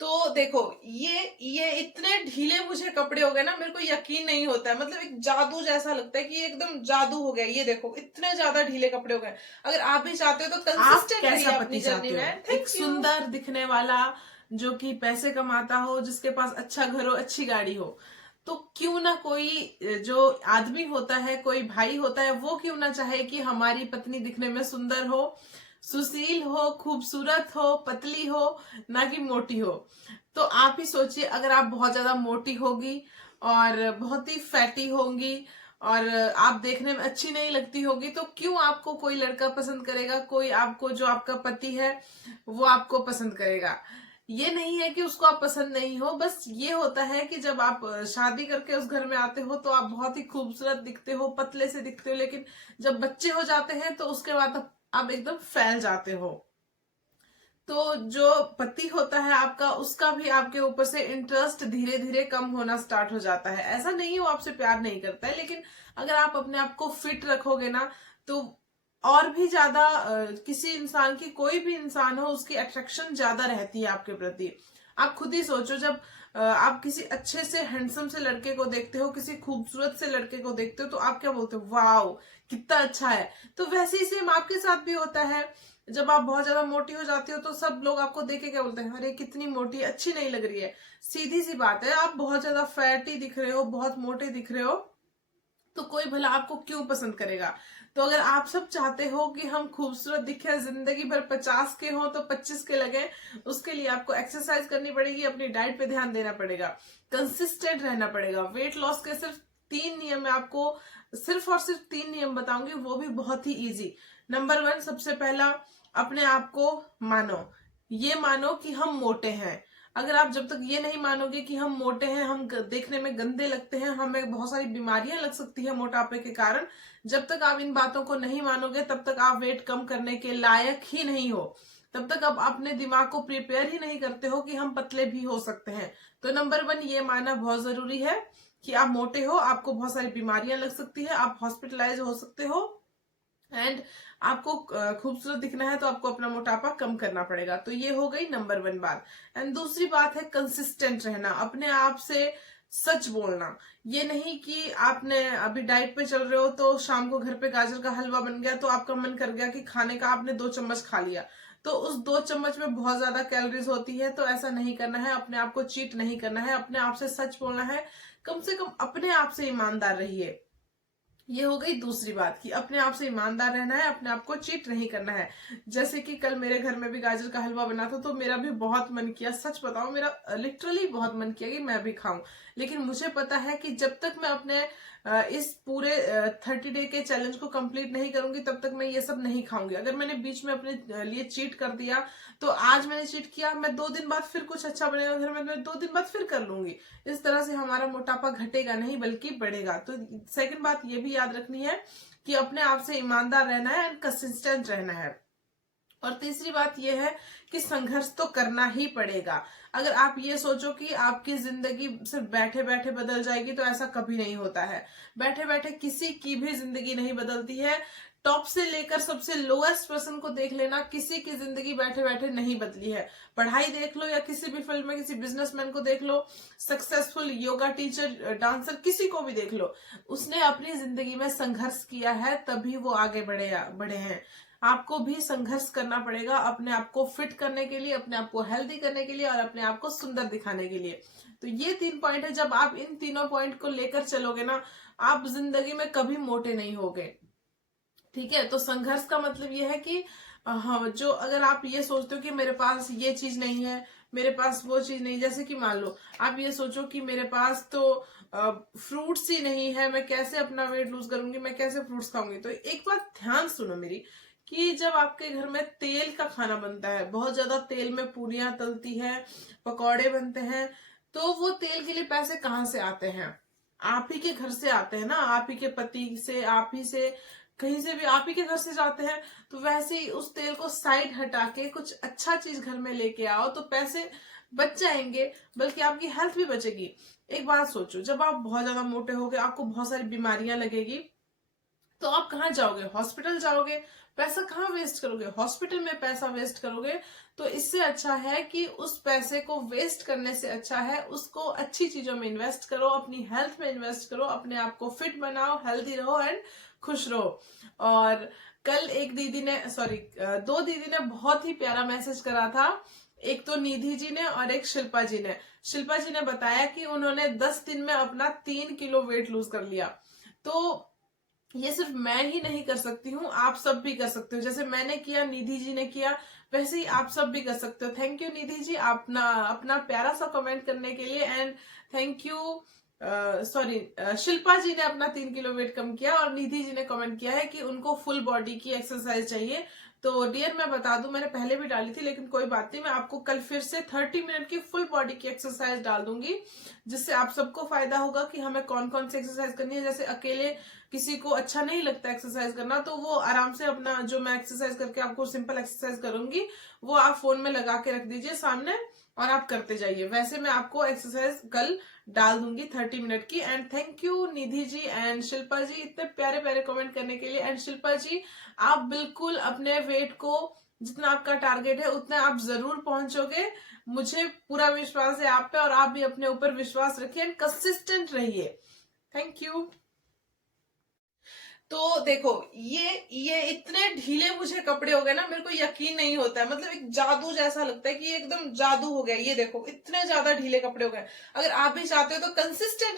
तो देखो, ये इतने ढीले मुझे कपड़े हो गए ना, मेरे को यकीन नहीं होता है। मतलब एक जादू जैसा लगता है कि ये एकदम जादू हो गया। ये देखो, इतने ज्यादा ढीले कपड़े हो गए। अगर आप भी चाहते हो तो आप कंसिस्टेंट रहिए कैसा अपनी पति जर्नी चाहते हो? में। एक थैंक यू। सुंदर दिखने वाला, जो कि पैसे कमाता हो, जिसके पास अच्छा घर हो, अच्छी गाड़ी हो। तो क्यों ना कोई जो आदमी होता है, कोई भाई होता है, वो क्यों ना चाहे कि हमारी पत्नी दिखने में सुंदर हो, सुशील हो, खूबसूरत हो, पतली हो, ना कि मोटी हो। तो आप ही सोचिए, अगर आप बहुत ज्यादा मोटी होगी और बहुत ही फैटी होंगी और आप देखने में अच्छी नहीं लगती होगी, तो क्यों आपको कोई लड़का पसंद करेगा? कोई आपको, जो आपका पति है, वो आपको पसंद करेगा? ये नहीं है कि उसको आप पसंद नहीं हो, बस ये होता है कि जब आप शादी करके उस घर में आते हो तो आप बहुत ही खूबसूरत दिखते हो, पतले से दिखते हो, लेकिन जब बच्चे हो जाते हैं तो उसके बाद आप एकदम फैल जाते हो। तो जो पति होता है आपका, उसका भी आपके ऊपर से इंटरेस्ट धीरे धीरे कम होना स्टार्ट हो जाता है। ऐसा नहीं वो आपसे प्यार नहीं करता है, लेकिन अगर आप अपने आप को फिट रखोगे ना, तो और भी ज्यादा किसी इंसान की, कोई भी इंसान हो, उसकी अट्रैक्शन ज्यादा रहती है आपके प्रति। आप खुद ही सोचो, जब आप किसी अच्छे से हैंडसम से लड़के को देखते हो, किसी खूबसूरत से लड़के को देखते हो, तो आप क्या बोलते हो? वाओ, कितना अच्छा है। तो वैसे ही सेम आपके साथ भी होता है। जब आप बहुत ज्यादा मोटी हो जाती हो तो सब लोग आपको देख के क्या बोलते हैं? अरे कितनी मोटी, अच्छी नहीं लग रही है। सीधी सी बात है, आप बहुत ज्यादा फैटी दिख रहे हो, बहुत मोटे दिख रहे हो, तो कोई भला आपको क्यों पसंद करेगा? तो अगर आप सब चाहते हो कि हम खूबसूरत दिखे, जिंदगी भर 50 के हो तो 25 के लगे, उसके लिए आपको एक्सरसाइज करनी पड़ेगी, अपनी डाइट पे ध्यान देना पड़ेगा, कंसिस्टेंट रहना पड़ेगा। वेट लॉस के सिर्फ 3 नियम मैं आपको, सिर्फ और सिर्फ 3 नियम बताऊंगी, वो भी बहुत ही इजी। नंबर 1, सबसे पहला, अपने आप को मानो। ये मानो कि हम मोटे हैं। अगर आप जब तक ये नहीं मानोगे कि हम मोटे हैं, हम देखने में गंदे लगते हैं, हमें बहुत सारी बीमारियां लग सकती है मोटापे के कारण, जब तक आप इन बातों को नहीं मानोगे, तब तक आप वेट कम करने के लायक ही नहीं हो। तब तक आप अपने दिमाग को प्रिपेयर ही नहीं करते हो कि हम पतले भी हो सकते हैं। तो नंबर 1, ये मानना बहुत जरूरी है कि आप मोटे हो, आपको बहुत सारी बीमारियां लग सकती है, आप हॉस्पिटलाइज हो सकते हो, एंड आपको खूबसूरत दिखना है तो आपको अपना मोटापा कम करना पड़ेगा। तो ये हो गई नंबर 1 बात। एंड दूसरी बात है कंसिस्टेंट रहना, अपने आप से सच बोलना। ये नहीं कि आपने अभी डाइट पे चल रहे हो तो शाम को घर पे गाजर का हलवा बन गया तो आपका मन कर गया कि खाने का, आपने 2 चम्मच खा लिया, तो उस 2 चम्मच में बहुत ज्यादा कैलोरीज होती है। तो ऐसा नहीं करना है, अपने आप को चीट नहीं करना है, अपने आप से सच बोलना है। कम से कम अपने आप से ईमानदार रहिए। ये हो गई दूसरी बात कि अपने आप से ईमानदार रहना है, अपने आप को चीट नहीं करना है। जैसे कि कल मेरे घर में भी गाजर का हलवा बना था, तो मेरा भी बहुत मन किया, सच बताऊं, मेरा लिटरली बहुत मन किया कि मैं भी खाऊं। लेकिन मुझे पता है कि जब तक मैं अपने इस पूरे 30 डे के चैलेंज को कंप्लीट नहीं करूंगी, तब तक मैं ये सब नहीं खाऊंगी। अगर मैंने बीच में अपने लिए चीट कर दिया, तो आज मैंने चीट किया, मैं 2 दिन बाद फिर कुछ अच्छा बनेगा घर में, मैं 2 दिन बाद फिर कर लूंगी। इस तरह से हमारा मोटापा घटेगा नहीं, बल्कि बढ़ेगा। तो सेकंड बात ये भी याद रखनी है कि अपने आप से ईमानदार रहना है एंड कंसिस्टेंट रहना है। और तीसरी बात यह है कि संघर्ष तो करना ही पड़ेगा। अगर आप ये सोचो कि आपकी जिंदगी सिर्फ बैठे बैठे बदल जाएगी, तो ऐसा कभी नहीं होता है। बैठे बैठे किसी की भी जिंदगी नहीं बदलती है। टॉप से लेकर सबसे लोएस्ट पर्सन को देख लेना, किसी की जिंदगी बैठे बैठे नहीं बदली है। पढ़ाई देख लो, या किसी भी फील्ड में किसी बिजनेसमैन को देख लो, सक्सेसफुल योगा टीचर, डांसर, किसी को भी देख लो, उसने अपनी जिंदगी में संघर्ष किया है, तभी वो आगे बढ़े हैं। आपको भी संघर्ष करना पड़ेगा अपने आप को फिट करने के लिए, अपने आप को हेल्दी करने के लिए, और अपने आप को सुंदर दिखाने के लिए। तो ये 3 पॉइंट है। जब आप इन तीनों पॉइंट को लेकर चलोगे ना, आप जिंदगी में कभी मोटे नहीं होगे। ठीक है? तो संघर्ष का मतलब ये है कि हाँ, जो अगर आप ये सोचते हो कि मेरे पास ये चीज नहीं है, मेरे पास वो चीज नहीं, जैसे कि मान लो आप ये सोचो कि मेरे पास तो फ्रूट्स ही नहीं है, मैं कैसे अपना वेट लूज करूंगी, मैं कैसे फ्रूट्स खाऊंगी? तो एक बात ध्यान सुनो मेरी, कि जब आपके घर में तेल का खाना बनता है, बहुत ज्यादा तेल में पूरियां तलती है, पकौड़े बनते हैं, तो वो तेल के लिए पैसे कहाँ से आते हैं? आप ही के घर से आते हैं ना, आप ही के पति से, आप ही से, कहीं से भी आप ही के घर से जाते हैं। तो वैसे ही उस तेल को साइड हटा के कुछ अच्छा चीज घर में लेके आओ, तो पैसे बच जाएंगे, बल्कि आपकी हेल्थ भी बचेगी। एक बात सोचो, जब आप बहुत ज्यादा मोटे होगे, आपको बहुत सारी बीमारियां लगेगी, तो आप कहाँ जाओगे? हॉस्पिटल जाओगे। पैसा कहाँ वेस्ट करोगे, हॉस्पिटल में पैसा वेस्ट करोगे। तो इससे अच्छा है कि उस पैसे को वेस्ट करने से अच्छा है उसको अच्छी चीजों में इन्वेस्ट करो, अपनी हेल्थ में इन्वेस्ट करो, अपने आप को फिट बनाओ, हेल्दी रहो एंड खुश रहो। और कल एक दीदी ने, सॉरी, दो दीदी ने बहुत ही प्यारा मैसेज करा था। एक तो निधि जी ने और एक शिल्पा जी ने। शिल्पा जी ने बताया कि उन्होंने 10 दिन में अपना 3 किलो वेट लूज कर लिया। तो ये सिर्फ मैं ही नहीं कर सकती हूँ, आप सब भी कर सकते हो। जैसे मैंने किया, निधि जी ने किया, वैसे ही आप सब भी कर सकते हो। थैंक यू निधि जी अपना अपना प्यारा सा कमेंट करने के लिए। And thank you, sorry, Shilpa ji ने अपना 3 किलो वेट कम किया और निधि जी ने कमेंट किया है कि उनको फुल बॉडी की एक्सरसाइज चाहिए। तो डियर, मैं बता दूं, मैंने पहले भी डाली थी लेकिन कोई बात नहीं, मैं आपको कल फिर से 30 मिनट की फुल बॉडी की एक्सरसाइज डाल दूंगी, जिससे आप सबको फायदा होगा कि हमें कौन कौन सी एक्सरसाइज करनी है। जैसे अकेले किसी को अच्छा नहीं लगता एक्सरसाइज करना, तो वो आराम से अपना, जो मैं एक्सरसाइज करके आपको सिंपल एक्सरसाइज करूंगी, वो आप फोन में लगा के रख दीजिए सामने और आप करते जाइए। वैसे मैं आपको एक्सरसाइज कल डाल दूंगी 30 मिनट की। And thank you Nidhi ji and Shilpa ji इतने प्यारे प्यारे कमेंट करने के लिए। एंड शिल्पा जी, आप बिल्कुल अपने वेट को, जितना आपका टारगेट है उतना आप जरूर पहुंचोगे, मुझे पूरा विश्वास है आप पे, और आप भी अपने ऊपर विश्वास रखिए एंड कंसिस्टेंट रहिए। Thank you. तो देखो, ये इतने ढीले मुझे कपड़े हो गए ना, मेरे को यकीन नहीं होता है। मतलब एक जादू जैसा लगता है कि ये एकदम जादू हो गया। ये देखो, इतने ज्यादा ढीले कपड़े हो गए। अगर आप भी चाहते हो तो कंसिस्टेंट